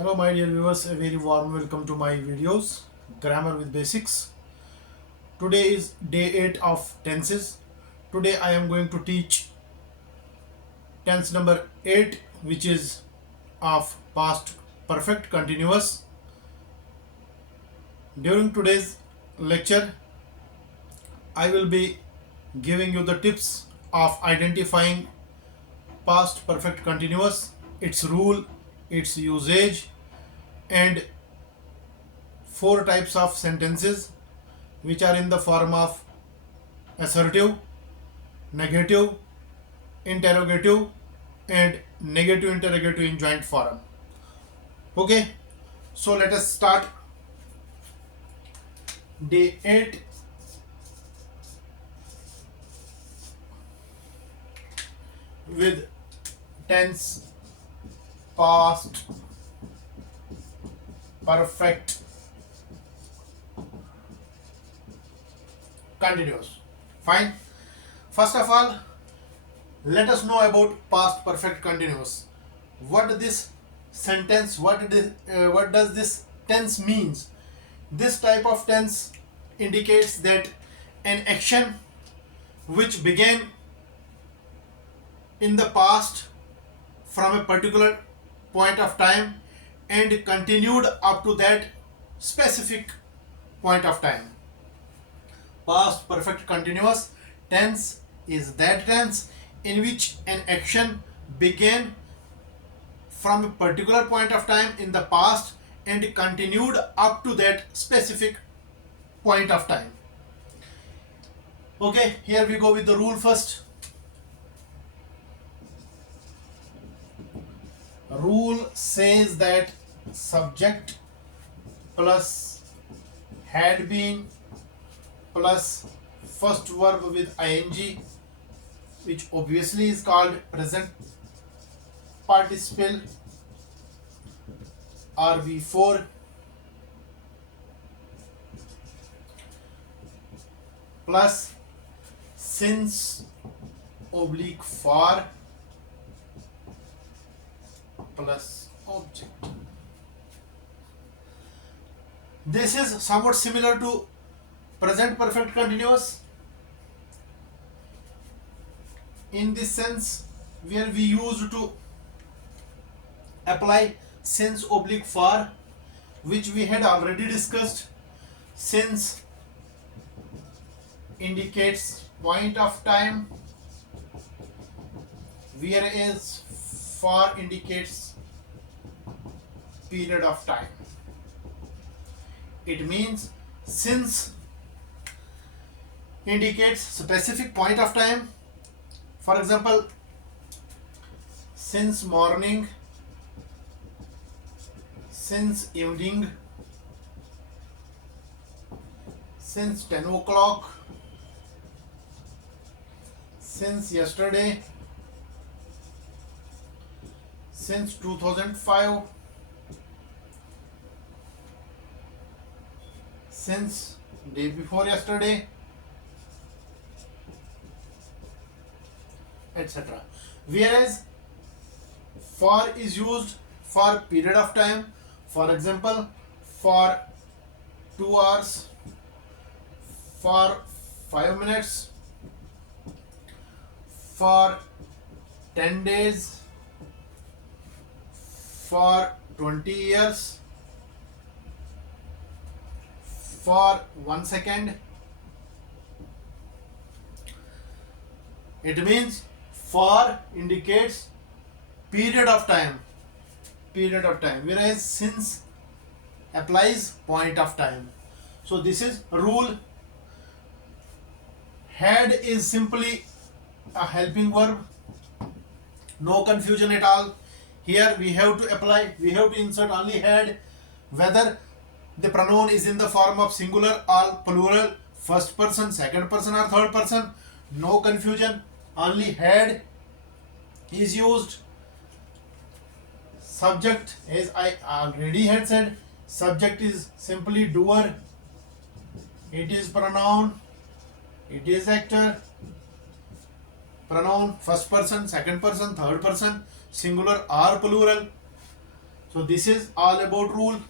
Hello my dear viewers, a very warm welcome to my videos Grammar with Basics. Today is day 8 of tenses. Today I am going to teach tense number 8, which is of past perfect continuous. During today's lecture I will be giving you the tips of identifying past perfect continuous, its rule, its usage, and four types of sentences which are in the form of assertive, negative, interrogative, and negative interrogative in joint form. Okay, so let us start day 8 with tense past perfect continuous. Fine. First of all, let us know about past perfect continuous. What this sentence, what does this tense means? This type of tense indicates that an action which began in the past from a particular point of time and continued up to that specific point of time. Past perfect continuous tense is that tense in which an action began from a particular point of time in the past and continued up to that specific point of time. Okay, here we go with the rule first. Rule says that subject plus had been plus first verb with ing, which obviously is called present participle, RV4, plus since oblique for plus object. This is somewhat similar to present perfect continuous in this sense, where we used to apply since oblique for, which we had already discussed. Since indicates point of time, whereas for indicates period of time. It means since indicates specific point of time. For example, since morning, since evening, since 10 o'clock, since yesterday, since 2005, since day before yesterday, etc. Whereas for is used for period of time. For example, for 2 hours, for 5 minutes, for 10 days, for 20 years, for 1 second. It means for indicates period of time, whereas since applies point of time. So this is rule. Had is simply a helping verb, no confusion at all. Here we have to insert only had, whether the pronoun is in the form of singular or plural, first person, second person, or third person. No confusion, only had is used. Subject, as I already had said, subject is simply doer. It is pronoun, it is actor. Pronoun first person, second person, third person, singular or plural. So this is all about rule,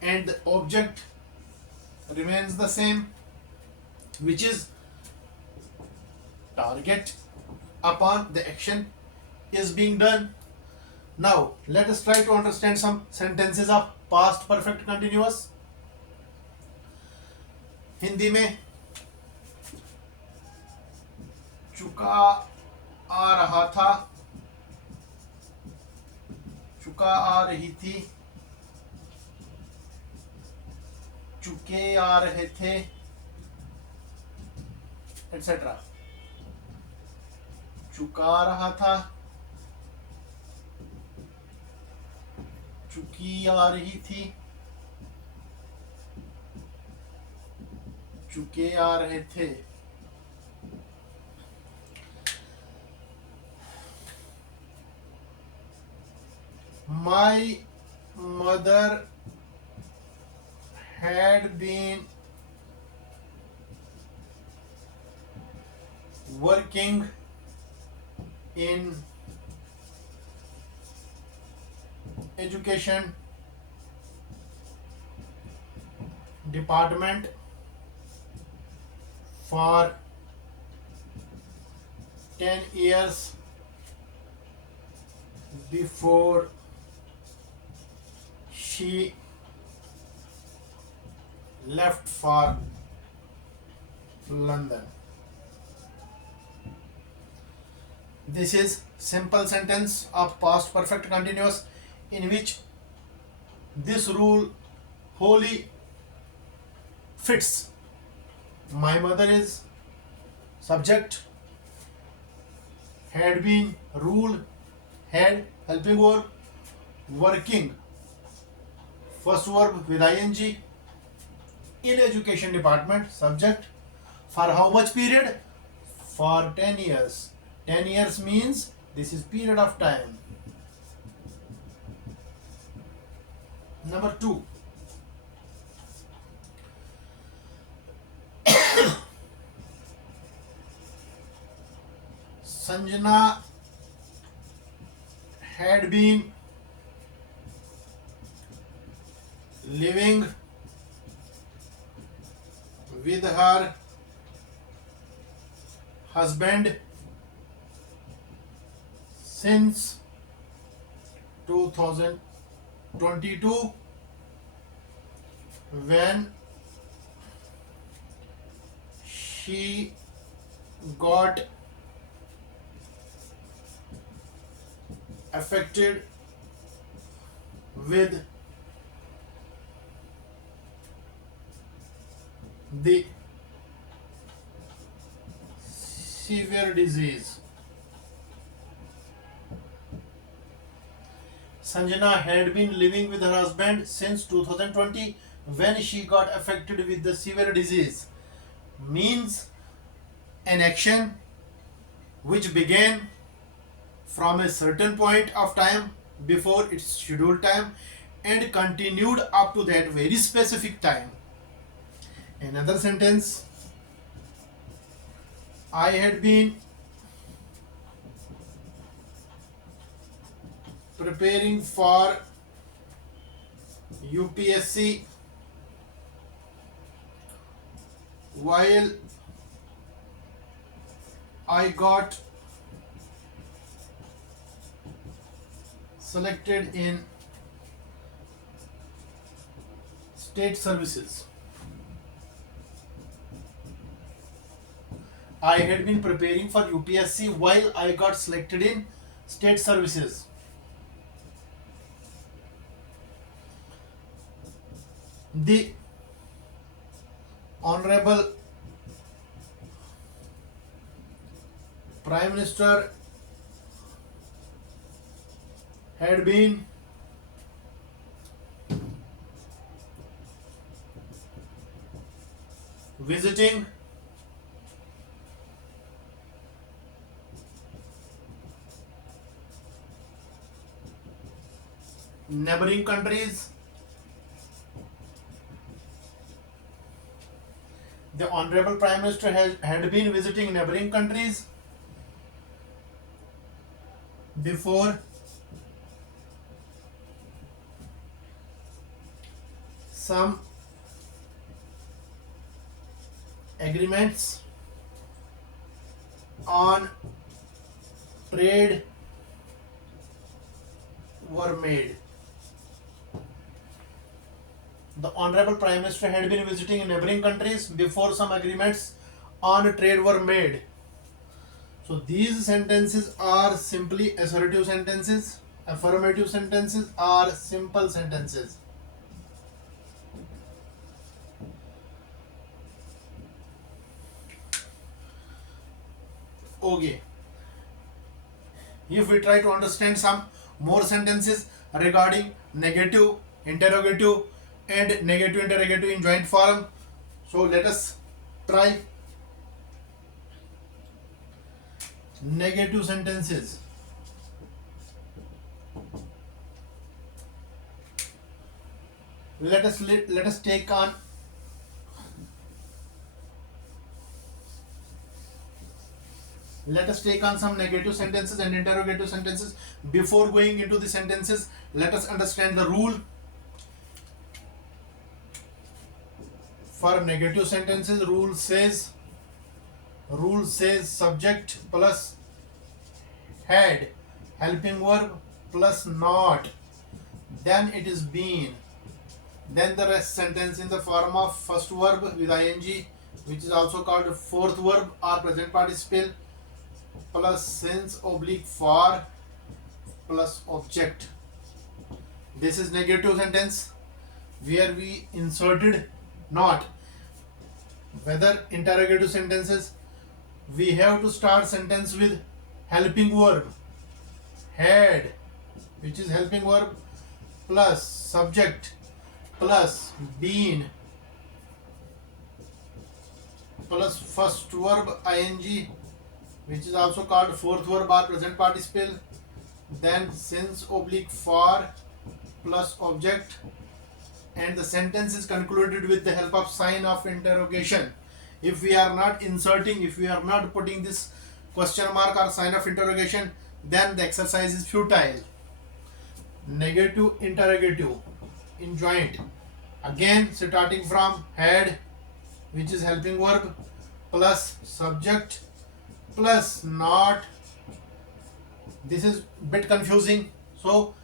and the object remains the same, which is target upon the action is being done. Now let us try to understand some sentences of past perfect continuous. Hindi में चुका आ रहा था, चुका आ रही थी, चुके आ रहे थे, एटसेट्रा. चुका रहा था, चुकी आ रही थी, चुके आ रहे थे. My mother had been working in education department for 10 years before she left for London. This is simple sentence of past perfect continuous in which this rule wholly fits. My mother is subject, had been rule, had helping verb, working first verb with ing, in education department subject, for how much period? For 10 years. 10 years means this is period of time. Number 2. Sanjana had been living with her husband since 2022 when she got affected with the severe disease. Sanjana had been living with her husband since 2020 when she got affected with the severe disease means an action which began from a certain point of time before its scheduled time and continued up to that very specific time. Another sentence, I had been preparing for UPSC while I got selected in state services. I had been preparing for UPSC while I got selected in state services. The Honorable Prime Minister had been visiting neighboring countries. The Honorable Prime Minister had been visiting neighboring countries before some agreements on trade were made. The Honorable Prime Minister had been visiting neighboring countries before some agreements on trade were made. So these sentences are simply assertive sentences. Affirmative sentences are simple sentences. Okay. If we try to understand some more sentences regarding negative, interrogative, and negative interrogative in joint form, so let us try negative sentences. Let us take on some negative sentences and interrogative sentences. Before going into the sentences, let us understand the rule. For negative sentences, rule says subject plus had, helping verb plus not, then it is been, then the rest sentence in the form of first verb with ing, which is also called fourth verb or present participle, plus since oblique for plus object. This is negative sentence where we inserted not. Whether interrogative sentences, we have to start sentence with helping verb had, which is helping verb, plus subject plus been plus first verb ing, which is also called fourth verb or present participle, then since oblique for plus object, and the sentence is concluded with the help of sign of interrogation. If we are not inserting, if we are not putting this question mark or sign of interrogation, then the exercise is futile. Negative interrogative in joint, again starting from had, which is helping verb, plus subject plus not. This is bit confusing, so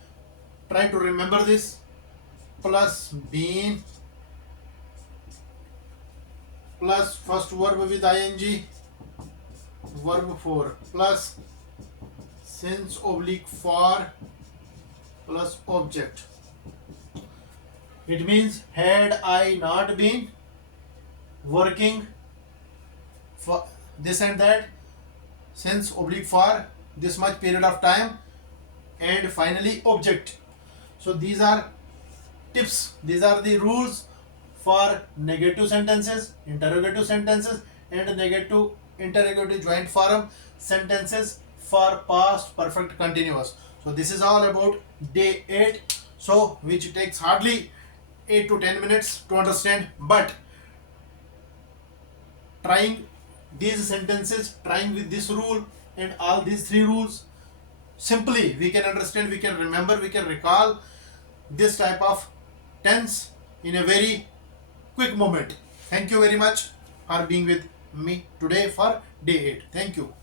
try to remember this, plus been plus first verb with ing, verb 4, plus since oblique for plus object. It means had I not been working for this and that, since oblique for this much period of time, and finally object. So these are tips, these are the rules for negative sentences, interrogative sentences, and negative interrogative joint form sentences for past perfect continuous. So this is all about day 8, so which takes hardly 8 to 10 minutes to understand, but trying these sentences, trying with this rule and all these 3 rules, simply we can understand, we can remember, we can recall this type of tense in a very quick moment. Thank you very much for being with me today for day 8. Thank you.